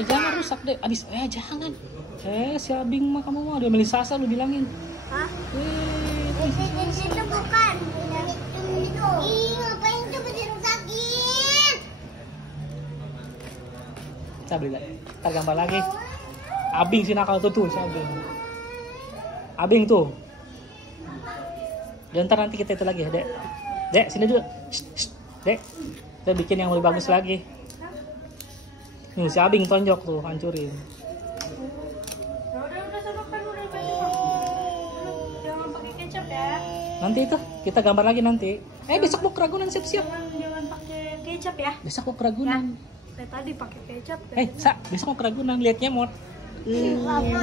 Jangan rusak deh. Abis, jangan. Si Abing mah kamu mau dia Melisasa lu bilangin. Hah? Itu bukan. Itu. Ih, ngapain coba dirusakin? Kita beli lagi. Kita gambar lagi. Abing si nakal tuh si Abing. Abing tuh. Dan ntar nanti kita itu lagi ya, Dek. Dek, sini dulu. Dek. Kita bikin yang lebih bagus lagi. Nih si Abing tonjok tuh, hancurin. Jangan pakai kecap ya. Nanti itu kita gambar lagi nanti. Besok mau ke Ragunan siap-siap. Jangan pakai kecap ya. Besok mau ke Ragunan. Kayak tadi pakai kecap. Sa, besok mau ke Ragunan lihat nyemot. Lama.